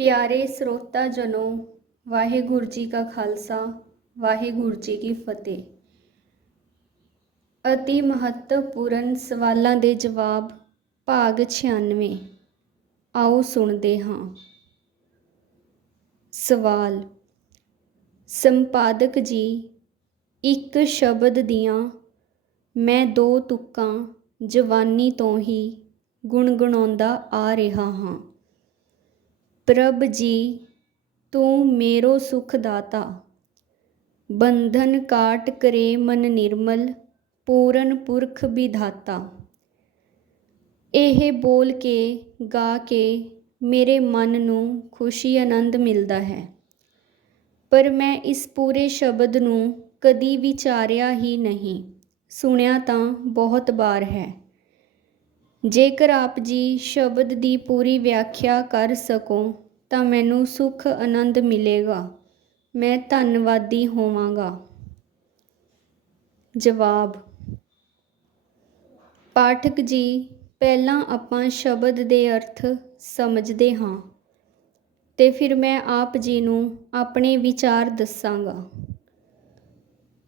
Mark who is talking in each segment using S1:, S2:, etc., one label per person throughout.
S1: ਪਿਆਰੇ ਸਰੋਤਾ ਜਨੋ, ਵਾਹਿਗੁਰੂ ਜੀ ਕਾ ਖਾਲਸਾ, ਵਾਹਿਗੁਰੂ ਜੀ ਕੀ ਫਤਿਹ। ਅਤੀ ਮਹੱਤਵਪੂਰਨ ਸਵਾਲਾਂ ਦੇ ਜਵਾਬ, ਭਾਗ 96 ਆਓ ਸੁਣਦੇ ਹਾਂ। ਸਵਾਲ, ਸੰਪਾਦਕ ਜੀ, ਇੱਕ ਸ਼ਬਦ ਦੀਆਂ, ਮੈਂ ਦੋ ਤੁਕਾਂ ਜਵਾਨੀ ਤੋਂ ਹੀ ਗੁਣਗੁਣਾਉਂਦਾ ਆ ਰਿਹਾ ਹਾਂ। ਪ੍ਰਭ ਜੀ, ਤੂੰ ਮੇਰੋ ਸੁਖ ਦਾਤਾ ਬੰਧਨ ਕਾਟ ਕਰੇ ਮਨ ਨਿਰਮਲ, ਪੂਰਨ ਪੁਰਖ ਵਿਧਾਤਾ। ਇਹ ਬੋਲ ਕੇ, ਗਾ ਕੇ ਮੇਰੇ ਮਨ ਨੂੰ ਖੁਸ਼ੀ ਆਨੰਦ ਮਿਲਦਾ ਹੈ। ਪਰ ਮੈਂ ਇਸ ਪੂਰੇ ਸ਼ਬਦ ਨੂੰ ਕਦੀ ਵਿਚਾਰਿਆ ਹੀ ਨਹੀਂ। ਸੁਣਿਆ ਤਾਂ ਬਹੁਤ ਵਾਰ ਹੈ। ਜੇਕਰ ਆਪ ਜੀ ਸ਼ਬਦ ਦੀ ਪੂਰੀ ਵਿਆਖਿਆ ਕਰ ਸਕੋ, ਤਾਂ ਮੈਨੂੰ ਸੁਖ ਆਨੰਦ ਮਿਲੇਗਾ। ਮੈਂ ਧੰਨਵਾਦੀ ਹੋਵਾਂਗਾ। ਜਵਾਬ, ਪਾਠਕ ਜੀ, ਪਹਿਲਾਂ ਆਪਾਂ ਸ਼ਬਦ ਦੇ ਅਰਥ ਸਮਝਦੇ ਹਾਂ, ਤੇ ਫਿਰ ਮੈਂ ਆਪ ਜੀ ਨੂੰ ਆਪਣੇ ਵਿਚਾਰ ਦੱਸਾਂਗਾ।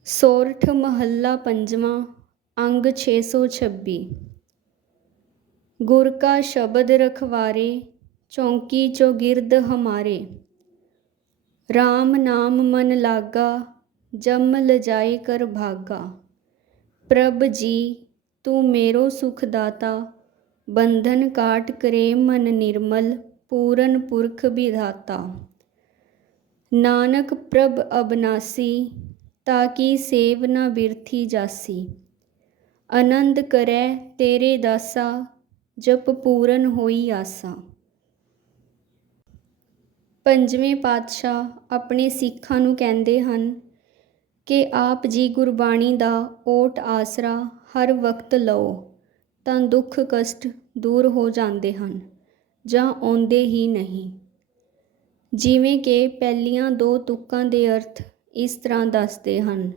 S1: ਸੋਰਠ ਮਹੱਲਾ ਪੰਜਵਾਂ, ਅੰਗ 626 ਗੁਰ ਕਾ ਸ਼ਬਦ ਰਖਵਾਰੇ, ਚੌਂਕੀ ਚੌਗਿਰਦ ਹਮਾਰੇ। RAM ਨਾਮ ਮਨ ਲਾਗਾ, ਜਮ ਲਜਾਏ ਕਰ ਭਾਗਾ। ਪ੍ਰਭ ਜੀ, ਤੂੰ ਮੇਰੋ ਸੁਖ ਦਾਤਾ ਬੰਧਨ ਕਾਟ ਕਰੇ ਮਨ ਨਿਰਮਲ, ਪੂਰਨ ਪੁਰਖ ਵਿਧਾਤਾ। ਨਾਨਕ ਪ੍ਰਭ ਅਬਨਾਸੀ ਤਾਕੀ ਸੇਵ ਨਾ ਬਿਰਥੀ ਜਾਸੀ। ਆਨੰਦ ਕਰੈ ਤੇਰੇ ਦਾਸਾ ਜਪ ਪੂਰਨ ਹੋਈ ਆਸਾ। ਪੰਜਵੇਂ ਪਾਤਸ਼ਾਹ ਆਪਣੇ ਸਿੱਖਾਂ ਨੂੰ ਕਹਿੰਦੇ ਹਨ ਕਿ ਆਪ ਜੀ ਗੁਰਬਾਣੀ ਦਾ ਓਟ ਆਸਰਾ ਹਰ ਵਕਤ ਲਓ, ਤਾਂ ਦੁੱਖ ਕਸ਼ਟ ਦੂਰ ਹੋ ਜਾਂਦੇ ਹਨ ਜਾਂ ਆਉਂਦੇ ਹੀ ਨਹੀਂ। ਜਿਵੇਂ ਕਿ ਪਹਿਲੀਆਂ ਦੋ ਤੁਕਾਂ ਦੇ ਅਰਥ ਇਸ ਤਰ੍ਹਾਂ ਦੱਸਦੇ ਹਨ।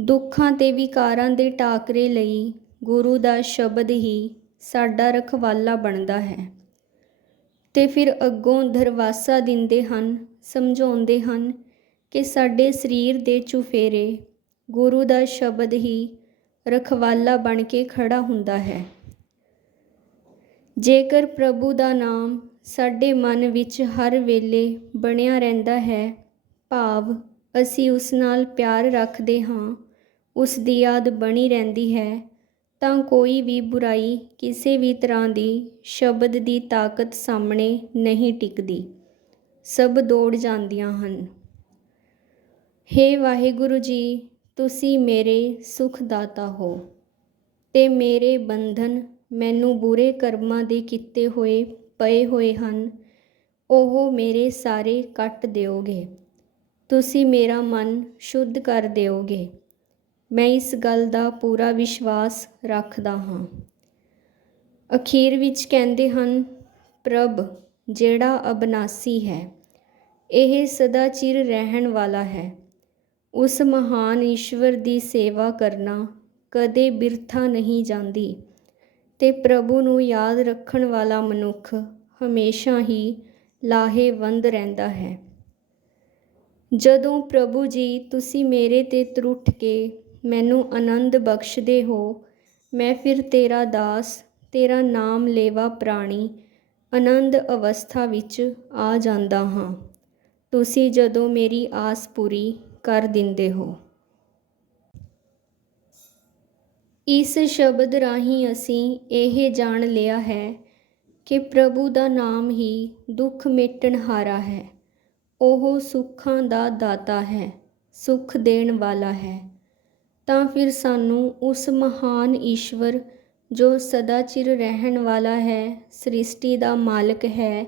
S1: ਦੁੱਖਾਂ ਤੇ ਵਿਕਾਰਾਂ ਦੇ ਟਾਕਰੇ ਲਈ ਗੁਰੂ ਦਾ ਸ਼ਬਦ ਹੀ ਸਾਡਾ ਰਖਵਾਲਾ ਬਣਦਾ ਹੈ। ਤੇ ਫਿਰ ਅੱਗੋਂ ਧਰਵਾਸਾ ਦਿੰਦੇ ਹਨ, ਸਮਝਾਉਂਦੇ ਹਨ ਕਿ ਸਾਡੇ ਸਰੀਰ ਦੇ ਚੁਫੇਰੇ ਗੁਰੂ ਦਾ ਸ਼ਬਦ ਹੀ ਰਖਵਾਲਾ ਬਣ ਕੇ ਖੜਾ ਹੁੰਦਾ ਹੈ। ਜੇਕਰ ਪ੍ਰਭੂ ਦਾ ਨਾਮ ਸਾਡੇ ਮਨ ਵਿੱਚ ਹਰ ਵੇਲੇ ਬਣਿਆ ਰਹਿੰਦਾ ਹੈ, ਭਾਵ ਅਸੀਂ ਉਸ ਨਾਲ ਪਿਆਰ ਰੱਖਦੇ ਹਾਂ, ਉਸ ਦੀ ਯਾਦ ਬਣੀ ਰਹਿੰਦੀ ਹੈ ਤਾਂ ਕੋਈ ਵੀ ਬੁਰਾਈ ਕਿਸੇ ਵੀ ਤਰ੍ਹਾਂ ਦੀ ਸ਼ਬਦ ਦੀ ਤਾਕਤ ਸਾਹਮਣੇ ਨਹੀਂ ਟਿਕਦੀ। ਸਭ ਦੌੜ ਜਾਂਦੀਆਂ ਹਨ। ਹੇ ਵਾਹਿਗੁਰੂ ਜੀ, ਤੁਸੀਂ ਮੇਰੇ ਸੁਖ ਦਾਤਾ ਹੋ ਤੇ ਮੇਰੇ ਬੰਧਨ ਮੈਨੂੰ ਬੁਰੇ ਕਰਮਾਂ ਦੇ ਕੀਤੇ ਹੋਏ ਪਏ ਹੋਏ ਹਨ, ਉਹ ਮੇਰੇ ਸਾਰੇ ਕੱਟ ਦਿਓਗੇ। ਤੁਸੀਂ ਮੇਰਾ ਮਨ ਸ਼ੁੱਧ ਕਰ ਦਿਓਗੇ। ਮੈਂ ਇਸ ਗੱਲ ਦਾ ਪੂਰਾ ਵਿਸ਼ਵਾਸ ਰੱਖਦਾ ਹਾਂ। ਅਖੀਰ ਵਿੱਚ ਕਹਿੰਦੇ ਹਨ, ਪ੍ਰਭ, ਜਿਹੜਾ ਅਬਨਾਸੀ ਹੈ, ਇਹ ਸਦਾ ਚਿਰ ਰਹਿਣ ਵਾਲਾ ਹੈ। ਉਸ ਮਹਾਨ ਈਸ਼ਵਰ ਦੀ ਸੇਵਾ ਕਰਨਾ ਕਦੇ ਬਿਰਥਾ ਨਹੀਂ ਜਾਂਦੀ ਤੇ ਪ੍ਰਭੂ ਨੂੰ ਯਾਦ ਰੱਖਣ ਵਾਲਾ ਮਨੁੱਖ ਹਮੇਸ਼ਾ ਹੀ ਲਾਹੇਵੰਦ ਰਹਿੰਦਾ ਹੈ। ਜਦੋਂ ਪ੍ਰਭੂ ਜੀ, ਤੁਸੀਂ ਮੇਰੇ ਤੇ ਤਰੁੱਠ ਕੇ ਮੈਨੂੰ ਆਨੰਦ ਬਖਸ਼ਦੇ ਹੋ। ਮੈਂ ਫਿਰ ਤੇਰਾ ਦਾਸ, ਤੇਰਾ ਨਾਮ ਲੇਵਾ ਪ੍ਰਾਣੀ, ਆਨੰਦ ਅਵਸਥਾ ਵਿੱਚ ਆ ਜਾਂਦਾ ਹਾਂ। ਤੁਸੀਂ ਜਦੋਂ ਮੇਰੀ ਆਸ ਪੂਰੀ ਕਰ ਦਿੰਦੇ ਹੋ। ਇਸ ਸ਼ਬਦ ਰਾਹੀਂ ਅਸੀਂ ਇਹ ਜਾਣ ਲਿਆ ਹੈ ਕਿ ਪ੍ਰਭੂ ਦਾ ਨਾਮ ਹੀ ਦੁੱਖ ਮੇਟਣਹਾਰਾ ਹੈ। ਉਹ ਸੁੱਖਾਂ ਦਾ ਦਾਤਾ ਹੈ, ਸੁਖ ਦੇਣ ਵਾਲਾ ਹੈ। ਤਾਂ ਫਿਰ ਸਾਨੂੰ ਉਸ ਮਹਾਨ ਈਸ਼ਵਰ, ਜੋ ਸਦਾ ਚਿਰ ਰਹਿਣ ਵਾਲਾ ਹੈ, ਸ੍ਰਿਸ਼ਟੀ ਦਾ ਮਾਲਕ ਹੈ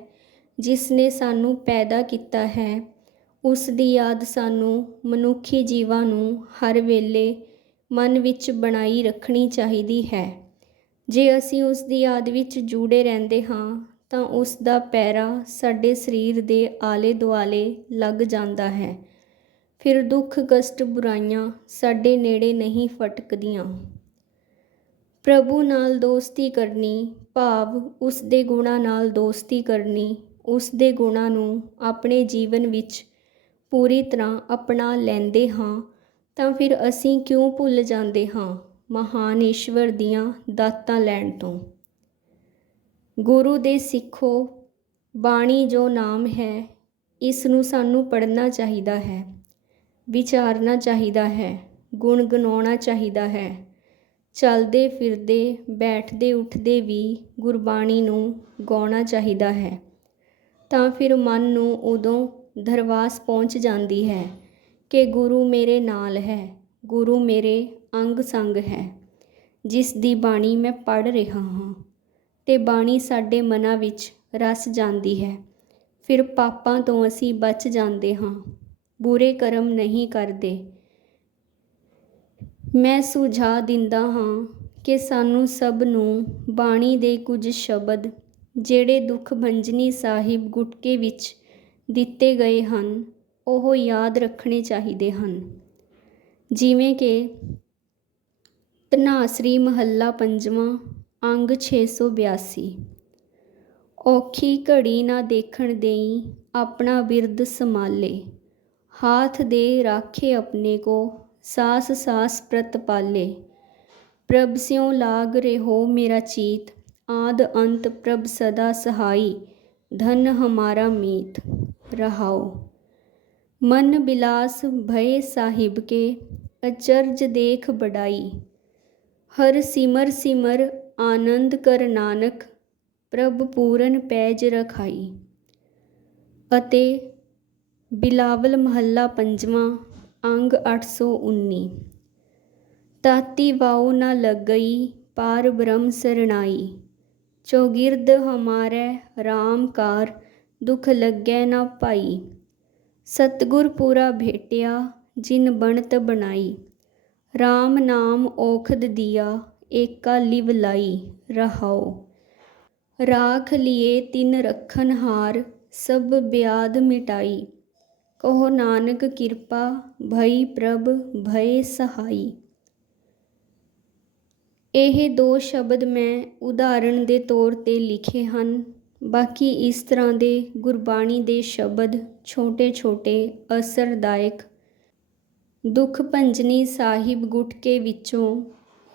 S1: ਜਿਸ ਨੇ ਸਾਨੂੰ ਪੈਦਾ ਕੀਤਾ ਹੈ, ਉਸ ਦੀ ਯਾਦ ਸਾਨੂੰ ਮਨੁੱਖੀ ਜੀਵਾਂ ਨੂੰ ਹਰ ਵੇਲੇ ਮਨ ਵਿੱਚ ਬਣਾਈ ਰੱਖਣੀ ਚਾਹੀਦੀ ਹੈ। ਜੇ ਅਸੀਂ ਉਸ ਦੀ ਯਾਦ ਵਿੱਚ ਜੁੜੇ ਰਹਿੰਦੇ ਹਾਂ, ਤਾਂ ਉਸ ਦਾ ਪੈਰਾ ਸਾਡੇ ਸਰੀਰ ਦੇ ਆਲੇ ਦੁਆਲੇ ਲੱਗ ਜਾਂਦਾ ਹੈ। ਫਿਰ ਦੁੱਖ ਕਸ਼ਟ ਬੁਰਾਈਆਂ ਸਾਡੇ ਨੇੜੇ ਨਹੀਂ ਫਟਕਦੀਆਂ। ਪ੍ਰਭੂ ਨਾਲ ਦੋਸਤੀ ਕਰਨੀ, ਭਾਵ ਉਸ ਦੇ ਗੁਣਾਂ ਨਾਲ ਦੋਸਤੀ ਕਰਨੀ ਉਸ ਦੇ ਗੁਣਾਂ ਨੂੰ ਆਪਣੇ ਜੀਵਨ ਵਿੱਚ ਪੂਰੀ ਤਰ੍ਹਾਂ ਅਪਣਾ ਲੈਂਦੇ ਹਾਂ, ਤਾਂ ਫਿਰ ਅਸੀਂ ਕਿਉਂ ਭੁੱਲ ਜਾਂਦੇ ਹਾਂ ਮਹਾਨ ਈਸ਼ਵਰ ਦੀਆਂ ਦਾਤਾਂ ਲੈਣ ਤੋਂ? ਗੁਰੂ ਦੇ ਸਿੱਖੋ, ਬਾਣੀ ਜੋ ਨਾਮ ਹੈ, ਇਸ ਨੂੰ ਸਾਨੂੰ ਪੜ੍ਹਨਾ ਚਾਹੀਦਾ ਹੈ। ਵਿਚਾਰਨਾ ਚਾਹੀਦਾ ਹੈ ਗੁਣਗੁਣਾਉਣਾ ਚਾਹੀਦਾ ਹੈ। ਚਲਦੇ ਫਿਰਦੇ, ਬੈਠਦੇ ਉੱਠਦੇ ਵੀ ਗੁਰਬਾਣੀ ਨੂੰ ਗਾਉਣਾ ਚਾਹੀਦਾ ਹੈ। ਤਾਂ ਫਿਰ ਮਨ ਨੂੰ ਉਦੋਂ ਧਰਵਾਸ ਪਹੁੰਚ ਜਾਂਦੀ ਹੈ ਕਿ ਗੁਰੂ ਮੇਰੇ ਨਾਲ ਹੈ, ਗੁਰੂ ਮੇਰੇ ਅੰਗ ਸੰਗ ਹੈ। ਜਿਸ ਦੀ ਬਾਣੀ ਮੈਂ ਪੜ੍ਹ ਰਿਹਾ ਹਾਂ ਤੇ ਬਾਣੀ ਸਾਡੇ ਮਨਾਂ ਵਿੱਚ ਰਸ ਜਾਂਦੀ ਹੈ। ਫਿਰ ਪਾਪਾਂ ਤੋਂ ਅਸੀਂ ਬਚ ਜਾਂਦੇ ਹਾਂ। ਬੁਰੇ ਕਰਮ ਨਹੀਂ ਕਰਦੇ। ਮੈਂ ਸੁਝਾ ਦਿੰਦਾ ਹਾਂ ਕਿ ਸਾਨੂੰ ਸਭ ਨੂੰ ਬਾਣੀ ਦੇ ਕੁਝ ਸ਼ਬਦ, ਜਿਹੜੇ ਦੁੱਖ ਭੰਜਨੀ ਸਾਹਿਬ ਗੁਟਕੇ ਵਿੱਚ ਦਿੱਤੇ ਗਏ ਹਨ, ਉਹ ਯਾਦ ਰੱਖਣੇ ਚਾਹੀਦੇ ਹਨ। ਜਿਵੇਂ ਕਿ ਧਨਾਸਰੀ ਮਹੱਲਾ ਪੰਜਵਾਂ, ਅੰਗ 682 ਔਖੀ ਘੜੀ ਨਾ ਦੇਖਣ ਦੇਈ ਆਪਣਾ ਬਿਰਦ ਸੰਭਾਲੇ। ਹਾਥ ਦੇ ਰਾਖੇ ਆਪਣੇ ਕੋ ਸਾਸ ਸਾਸ ਪ੍ਰਤ ਪਾਲੇ ਪ੍ਰਭ ਸਿਉ ਲਾਗ ਰਹੋ ਮੇਰਾ ਚੀਤ ਆਦ ਅੰਤ ਪ੍ਰਭ ਸਦਾ ਸਹਾਈ ਧਨ ਹਮਾਰਾ ਮੀਤ ਰਹਾਓ ਮਨ ਬਿਲਾਸ ਭਏ ਸਾਹਿਬ ਕੇ ਅਚਰਜ ਦੇਖ ਬੜਾਈ ਹਰ ਸਿਮਰ ਸਿਮਰ ਆਨੰਦ ਕਰ ਨਾਨਕ ਪ੍ਰਭ ਪੂਰਨ ਪੈਜ ਰਖਾਈ ਅਤੇ ਬਿਲਾਵਲ ਮਹੱਲਾ ਪੰਜਵਾਂ, ਅੰਗ 819 ਤਾਤੀ ਵਾਉ ਨਾ ਲੱਗਈ, ਪਾਰ ਬ੍ਰਹਮ ਸਰਣਾਈ। ਚੌਗਿਰਦ ਹਮਾਰੇ RAM ਕਾਰ, ਦੁਖ ਲੱਗੈ ਨਾ ਪਾਈ। ਸਤਗੁਰ ਪੂਰਾ ਭੇਟਿਆ, ਜਿਨ ਬਣਤ ਬਣਾਈ। RAM ਨਾਮ ਔਖਦ ਦਿਆ, ਏਕਾ ਲਿਵ ਲਾਈ ਰਹਾਓ ਰਾਖ ਲਿਏ ਤਿਨ ਰਖਨ ਹਾਰ, ਸਭ ਬਿਆਦ ਮਿਟਾਈ। ਕਹੋ ਨਾਨਕ ਕਿਰਪਾ, ਭਈ ਪ੍ਰਭ, ਭਏ ਸਹਾਈ। ਇਹ ਦੋ ਸ਼ਬਦ ਮੈਂ ਉਦਾਹਰਣ ਦੇ ਤੌਰ ਤੇ ਲਿਖੇ ਹਨ। ਬਾਕੀ ਇਸ ਤਰ੍ਹਾਂ ਦੇ ਗੁਰਬਾਣੀ ਦੇ ਸ਼ਬਦ ਛੋਟੇ-ਛੋਟੇ, ਅਸਰਦਾਇਕ, ਦੁੱਖ ਭੰਜਨੀ ਸਾਹਿਬ ਗੁਟਕੇ ਵਿੱਚੋਂ,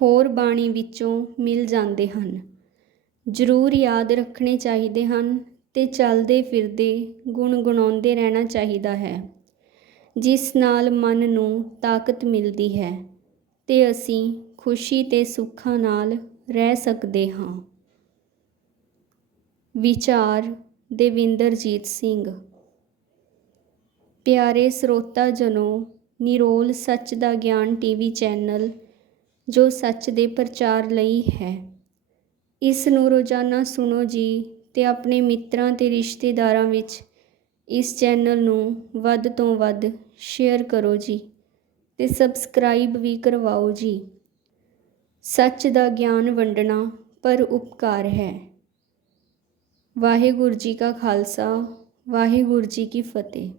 S1: ਹੋਰ ਬਾਣੀ ਵਿੱਚੋਂ ਮਿਲ ਜਾਂਦੇ ਹਨ। ਜ਼ਰੂਰ ਯਾਦ ਰੱਖਣੇ ਚਾਹੀਦੇ ਹਨ ਤੇ ਚੱਲਦੇ ਫਿਰਦੇ ਗੁਣਗੁਣਾਉਂਦੇ ਰਹਿਣਾ ਚਾਹੀਦਾ ਹੈ। ਜਿਸ ਨਾਲ ਮਨ ਨੂੰ ਤਾਕਤ ਮਿਲਦੀ ਹੈ ਅਤੇ ਅਸੀਂ ਖੁਸ਼ੀ ਅਤੇ ਸੁੱਖਾਂ ਨਾਲ ਰਹਿ ਸਕਦੇ ਹਾਂ। ਵਿਚਾਰ ਦੇਵਿੰਦਰਜੀਤ ਸਿੰਘ। ਪਿਆਰੇ ਸਰੋਤਾ ਜਨੋ, ਨਿਰੋਲ ਸੱਚ ਦਾ ਗਿਆਨ ਟੀਵੀ ਚੈਨਲ, ਜੋ ਸੱਚ ਦੇ ਪ੍ਰਚਾਰ ਲਈ ਹੈ। ਇਸ ਨੂੰ ਰੋਜ਼ਾਨਾ ਸੁਣੋ ਜੀ। ਅਤੇ ਆਪਣੇ ਮਿੱਤਰਾਂ ਅਤੇ ਰਿਸ਼ਤੇਦਾਰਾਂ ਵਿੱਚ ਇਸ ਚੈਨਲ ਨੂੰ ਵੱਧ ਤੋਂ ਵੱਧ ਸ਼ੇਅਰ ਕਰੋ ਜੀ ਅਤੇ ਸਬਸਕ੍ਰਾਈਬ ਵੀ ਕਰਵਾਓ ਜੀ। ਸੱਚ ਦਾ ਗਿਆਨ ਵੰਡਣਾ ਪਰ ਉਪਕਾਰ ਹੈ। ਵਾਹਿਗੁਰੂ ਜੀ ਕਾ ਖਾਲਸਾ, ਵਾਹਿਗੁਰੂ ਜੀ ਕੀ ਫਤਿਹ।